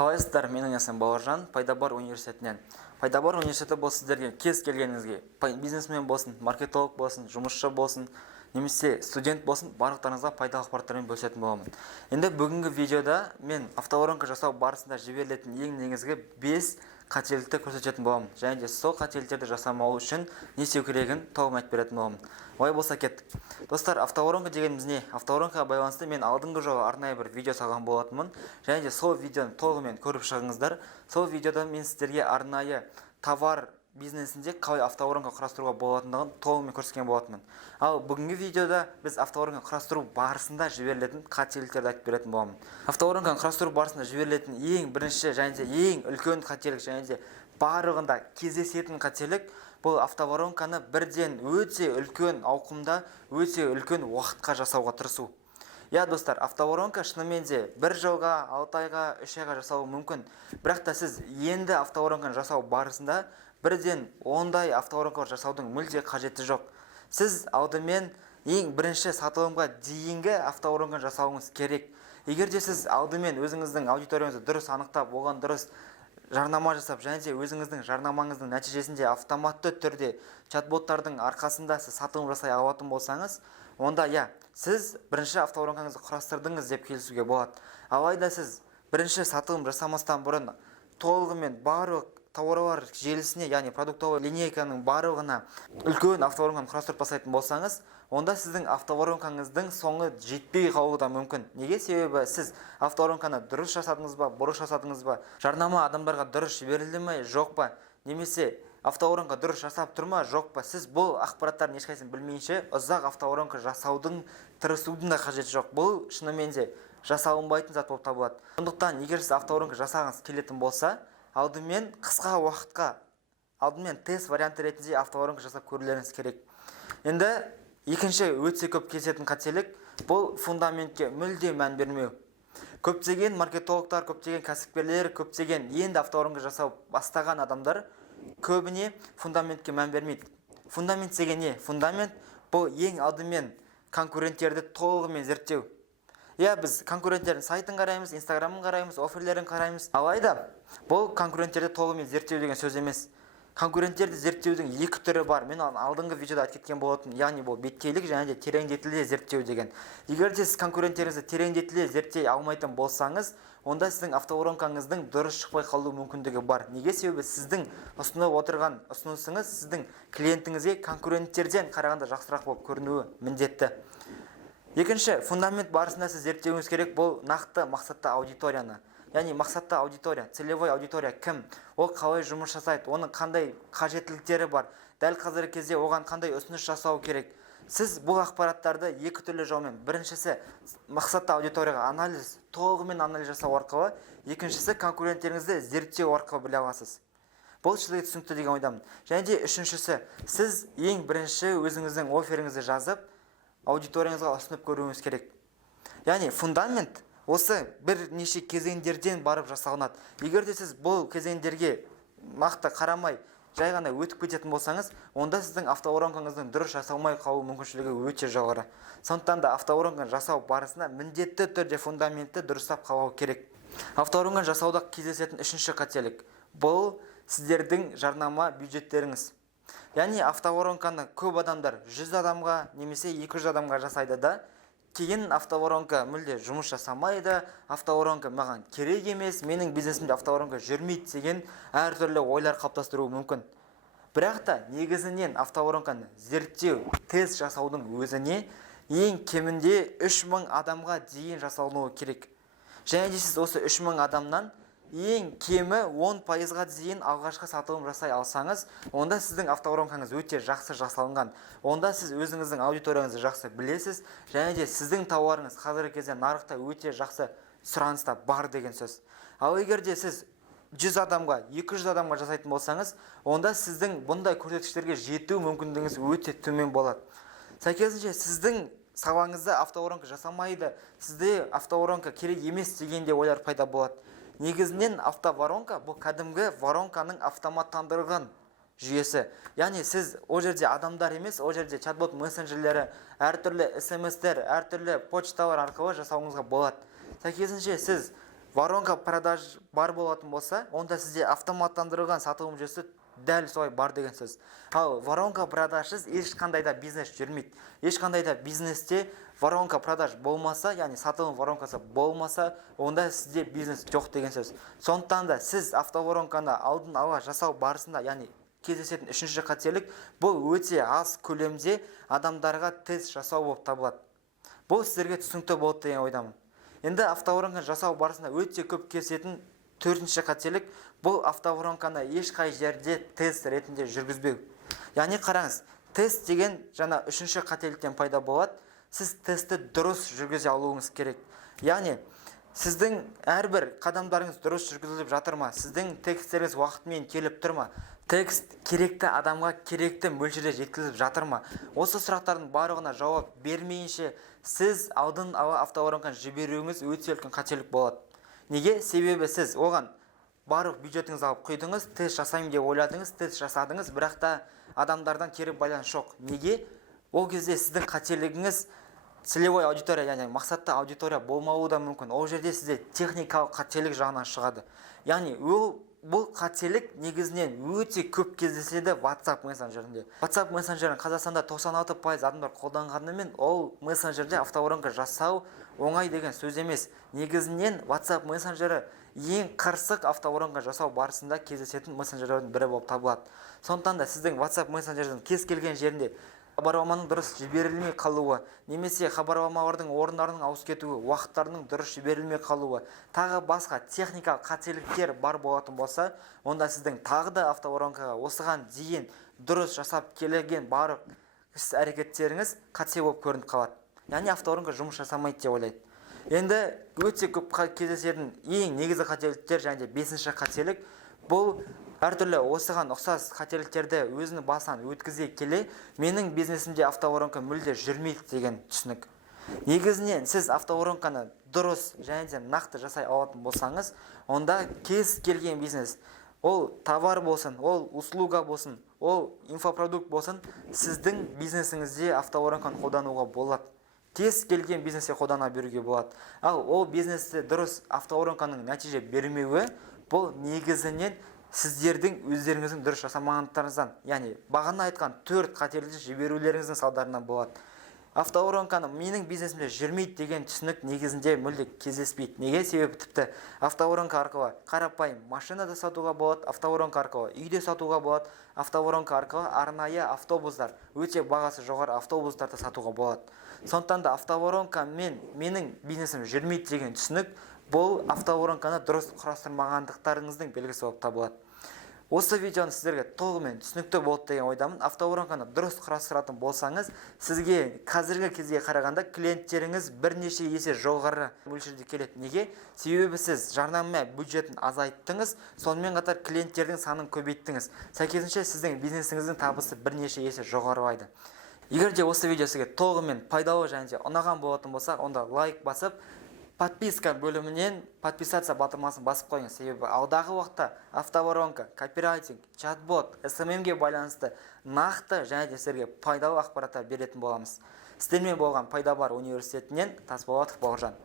Қалайсыздар, менің есімім Бауыржан, Paidabar университетінен. Paidabar университеті бұл сіздерге кез келгеніңізге, бизнесмен болсын, маркетолог болсын, жұмысшы болсын, немесе студент болсын, барлықтарыңызға пайдалы ақпараттармен бөлісетін боламын. Енді бүгінгі видеода мен автоворонка жасау барысында жіберілетін ең негізгі 5 қателікті көрсететін боламын. Және де сол қателіктерді жасамау үшін не істеу керегін толық айтып беретін боламын. Олай болса кеттік. Достар, автоворонка дегеніміз не? Автоворонкаға байланысты мен алдыңғы жолы арнайы бір видео салған болатынмын. Және де сол видеоны толығымен көріп шығыңыздар. Сол видеода мен сіздерге арнайы товар бизнесінде қалай автоворонка құрастыруға болатындығын толығымен көрсеткен болатынмын. Ал бүгінгі видеода біз автоворонка құрастыру барысында жіберілетін қателіктерді айтып беретін боламын. Автоворонканы құрастыру барысында жіберілетін ең бірінші және де ең үлкен қателік және де барлығында кездесетін қателік бұл автоворонканы бірден өте үлкен ауқымда, өте үлкен уақытқа жасауға тырысу. Я, достар, автоворонка шынымен де 1 жылға, 6 айға, 3 айға жасауы мүмкін. Бірақ та сіз енді автоворонканы жасау барысында бірден ондай автоворонка жасаудың мүлде қажеті жоқ. Сіз алдымен ең бірінші сатылымға дейінгі автоворонканы жасауыңыз керек. Егер де сіз алдымен өзіңіздің аудиторияңызды дұрыс анықтап, оған дұрыс жарнама жасап, және де өзіңіздің жарнамаңыздың нәтижесінде автоматты түрде чатботтардың арқасында сіз сатылым жасай алатын болсаңыз, онда сіз бірінші автоворонкаңызды құрастырдыңыз деп келісуге болады. Алайда сіз бірінші сатылым жасамастан бұрын толығымен барлық тауарлар желісіне, яғни продуктовый линейканың барлығына үлкен автоворонканы құрастырып бастайтын болсаңыз, онда сіздің автоворонкаңыздың соңы жетпей қалуы да мүмкін. Неге? Себебі сіз автоворонканы дұрыс жасадыңыз ба, бұрыс жасадыңыз ба, жарнама адамдарға дұрыс жіберілді ме, жоқ па, немесе автоворонка дұрыс жасап тұр ма, жоқ па. Сіз бұл ақпараттарын ешқайсысын білмейінше ұзақ автоворонка жасаудың, тырысудың да қажеті жоқ. Бұл шынымен де жасалынбайтын зат болып табылады. Сондықтан, егер сіз автоворонка жасағыңыз келетін болса, алдымен қысқа уақытқа, алдымен тест варианты ретінде автоворонка жасап көрулеріңіз керек. Енді екінші өте көп кездесетін қателік бұл фундаментке мүлде мән бермеу. Көптеген маркетологтар, көптеген кәсіпкерлер, көптеген енді автоворонка жасау бастаған адамдар көбіне фундаментке мән бермейді. Фундамент деген не? Фундамент бұл ең алдымен конкуренттерді толығымен зерттеу. Біз конкуренттердің сайтын қараймыз, инстаграмын қараймыз, офферлерін қараймыз. Алайда бұл конкуренттерді толығымен зерттеу деген сөз емес. Конкуренттерді зерттеудің екі түрі бар. Мен алдыңғы видеода айтып кеткен болатын, яғни бұл беткейлік және де тереңдетіле зерттеу деген. Егер де сіз конкуренттеріңізді тереңдетіле зерттей алмайтын болсаңыз, онда сіздің автоворонкаңыздың дұрыс шықпай қалу мүмкіндігі бар. Неге? Себебі сіздің ұсынып отырған ұсынысыңыз сіздің клиентіңізге конкуренттерден қарағанда жақсырақ болып көрінуі міндетті. Екінші, фундамент барысында сіз зерттеуіңіз керек бұл нақты мақсатты аудиторияны. Яғни мақсатты аудитория, целевой аудитория кім? Ол қалай жұмыс жасайды? Оның қандай қажеттіліктері бар? Дәл қазіргі кезде оған қандай ұсыныс жасау керек? Сіз бұл ақпараттарды екі түрлі жолмен. Біріншісі, мақсатты аудиторияға анализ, толығымен анализ жасау арқылы, екіншісі конкуренттеріңізді зерттеу арқылы біле аласыз. Бұл шынымен түсінікті деген ойдамын. Және де үшіншісі, сіз ең бірінші өзіңіздің офферіңізді жазып, аудиторияңызға ұсынып көруіңіз керек. Яғни фундамент осы бірнеше кезеңдерден барып жасалынады. Егер де сіз бұл кезеңдерге нақты қарамай, жай ғана өтіп кететін болсаңыз, онда сіздің автоворонкаңыздың дұрыс жасалмай қалу мүмкіншілігі өте жоғары. Сондықтан да автоворонканы жасау барысында міндетті түрде фундаментті дұрыстап қалау керек. Автоворонканы жасауда кездесетін үшінші қателік бұл сіздердің жарнама бюджеттеріңіз. Яғни автоворонканы көп адамдар 100 адамға немесе 200 адамға жасайды да, кейін автоворонка мүлде жұмыс жасамайды, автоворонка маған керек емес, менің бизнесімде автоворонка жүрмейді деген әртүрлі ойлар қалыптастыруы мүмкін. Бірақ та негізінен автоворонканы зерттеу, тест жасаудың өзіне ең кемінде 3000 адамға дейін жасалынуы керек. Және де сіз осы 3000 адамнан ең кемі 10%-ға дейін алғашқы сатылым жасай алсаңыз, онда сіздің автоворонкаңыз өте жақсы жасалынған. Онда сіз өзіңіздің аудиторияңызды жақсы білесіз, және де сіздің тауарыңыз қазіргі кезде нарықта өте жақсы сұраныста бар деген сөз. Ал егер де сіз 100 адамға, 200 адамға жасайтын болсаңыз, онда сіздің бұндай көрсеткіштерге жету мүмкіндігіңіз өте төмен болады. Сәйкесінше сіздің салаңызда автоворонка жасамайды, сізде автоворонка керек емес дегенде ойлар пайда болады. Негізінен автоворонка бұл кәдімгі воронканың автоматтандырылған жүйесі. Яғни сіз о жерде адамдар емес, о жерде чатбот мессенджерлері, әртүрлі смс-тер, әртүрлі почталар арқылы жасауыңызға болады. Сәйкесінше сіз воронка продаж бар болатын болса, онда сізде автоматтандырылған сатылым жүйесі дәл солай бар деген сөз. Ал воронка продажсыз ешқандай да бизнес жүрмейді. Ешқандай да бизнесте воронка продаж болмаса, яғни сатылым воронкасы болмаса, онда сізде бизнес жоқ деген сөз. Сондықтан да сіз автоворонканы алдын ала жасау барысында, яғни кездесетін үшінші қателік, бұл өте аз көлемде адамдарға тест жасау болып табылады. Бұл сіздерге түсінікті болды деген ойдамын. Енді автоворонканы жасау барысында өте көп кездесетін төртінші қателік, бұл автоворонканы ешқай жерде тест ретінде жүргізбеу. Яғни қараңыз, тест деген жаңа үшінші қателіктен пайда болады. Сіз тестті дұрыс жүргізе алуыңыз керек. Яғни сіздің әрбір қадамдарыңыз дұрыс жүргізіліп жатыр ма? Сіздің текстеріңіз уақытымен келіп тұр ма? Текст керекті адамға керекті мөлшерде жеткізіліп жатыр ма? Осы сұрақтардың барлығына жауап бермейінше, сіз алдын ала автоворонканы жіберуіңіз өте үлкен қателік болады. Неге? Себебі сіз оған барлық бюджетіңізді алып құйдыңыз, тест жасаймын деп ойладыңыз, тест жасадыңыз, бірақ та адамдардан кері байланыс жоқ. Неге? Ол кезде сіздің қателігіңіз целевой аудитория, яғни мақсатты аудитория болмауы да мүмкін. Ол жерде сізде техникалық қателік жағынан шығады. Яғни бұл қателік негізінен өте көп кездеседі WhatsApp мессенджерінде. WhatsApp мессенджерін Қазақстанда 96% адамдар қолданғанымен, ол мессенджерде автоворонка жасау оңай деген сөз емес. Негізінен WhatsApp мессенджері ең қырсық автоворонка жасау барысында кездесетін мессенджердің бірі болып табылады. Сондықтан да сіздің WhatsApp мессенджердің кез келген жерінде хабарламаның дұрыс жіберілмей қалуы, немесе хабарламалардың орындарының ауысып кетуі, уақыттарының дұрыс жіберілмей қалуы, тағы басқа техникалық қателіктер бар болатын болса, онда сіздің тағы да автоворонкаға осыған дейін дұрыс жасап келген барлық іс-әрекеттеріңіз қате болып көрініп қалады. Яғни автоворонка жұмыс жасамайды деп ойлайды. Енді өте көп кездесетін ең негізгі қателіктер және бесінші қателік, бұл әртүрлі осыған ұқсас қателіктерді өзінің басынан өткізе келе, менің бизнесімде автоворонка мүлде жүрмейді деген түсінік. Негізінен сіз автоворонканы дұрыс және де нақты жасай алатын болсаңыз, онда кез келген бизнес, ол товар болсын, ол услуга болсын, ол инфопродукт болсын, сіздің бизнесіңізде автоворонканы қолдануға болады. Кез келген бизнесте қолдана беруге болады. Ал ол бизнесте дұрыс автоворонканың нәтиже бермеуі, бұл негізінен сіздердің өздеріңіздің дұрыс жасамағандықтарыңыздан, яғни бағана айтқан 4 қателікті жіберулеріңіздің салдарынан болады. Автоворонканы менің бизнесімде жүрмейді деген түсінік негізінде мүлде кездеспейді. Неге? Себебі тіпті автоворонка арқылы қарапайым машинада сатуға болады, автоворонка арқылы үйде сатуға болады, автоворонка арқылы арнайы автобустар, өте бағасы жоғары автобустарды сатуға болады. Сондықтан да автоворонка менің бизнесім жүрмейді деген түсінік, бұл автоворонканы дұрыс құрастырмағандықтарыңыздың белгісі болып табылады. Осы видеоны сіздерге толығымен түсінікті болды деген ойдамын. Автоворонканы дұрыс құрастыратын болсаңыз, сізге қазіргі кезге қарағанда клиенттеріңіз бірнеше есе жоғары мөлшерде келеді. Неге? Себебі сіз жарнама бюджетін азайттыңыз, сонымен қатар клиенттердің санын көбейттіңіз. Сәйкесінше сіздің бизнесіңіздің табысы бірнеше есе жоғарылайды. Егер де осы видео сізге толығымен пайдалы және де ұнаған болатын болса, онда лайк басып, подписка бөлімінен подписация батырмасын басып қойыңыз. Себебі алдағы уақытта автоворонка, копирайтинг, чатбот, SMM-ге байланысты нақты және де сіздерге пайдалы ақпараттар беретін боламыз. Сіздермен болған Пайдабар университетінен Тасболатов Бауыржан.